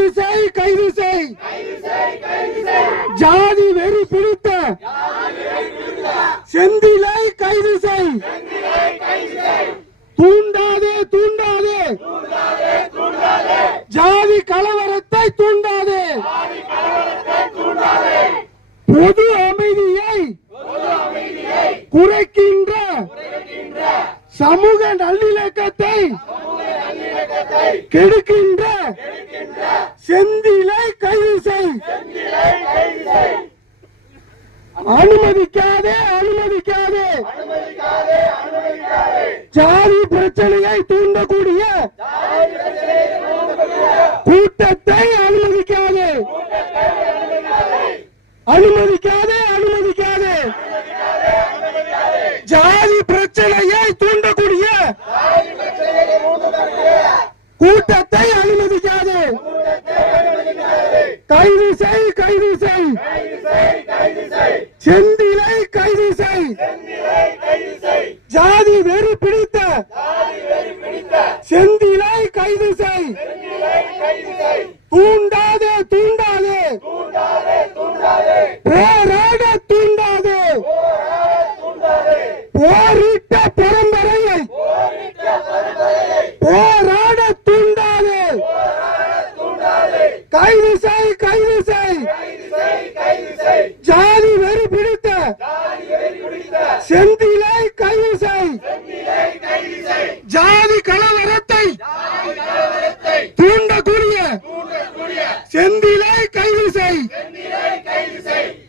கைது செய் கைது செய். ஜாதி வெறி பிடித்த செந்திலை கைது செய். தூண்டாதே தூண்டாதே. ஜாதி கலவரத்தை தூண்டாதே. பொது அமைதியை குறைக்கின்ற சமூக நல்லிணக்கத்தை கெடுக்கின்ற செந்திலை கைது செய். அனுமதிக்காதே அனுமதிக்காதே. ஜாதி பிரச்சனையை தூண்டக்கூடிய கூட்டத்தை அனுமதிக்காதே. அனுமதிக்காதே அனுமதிக்காதே ஜாதி பிரச்சனையை தூண்டக்கூடிய கூட்டத்தை அனுமதிக்காது. கைது செய் கைது செய். செந்திலை கைது செய். ஜாதி வெறி பிடித்த. செந்திலை கைது செய். தூண்டாதே தூண்டாதே. போராட தூண்டாதே. போரிட்ட பரம்பரையை. போர் கைது செய் கைது செய். ஜாதி வெறி பிடித்த செந்திலை கைது செய். ஜாதி கலவரத்தை தூண்டக்கூடிய செந்திலை கைது செய்.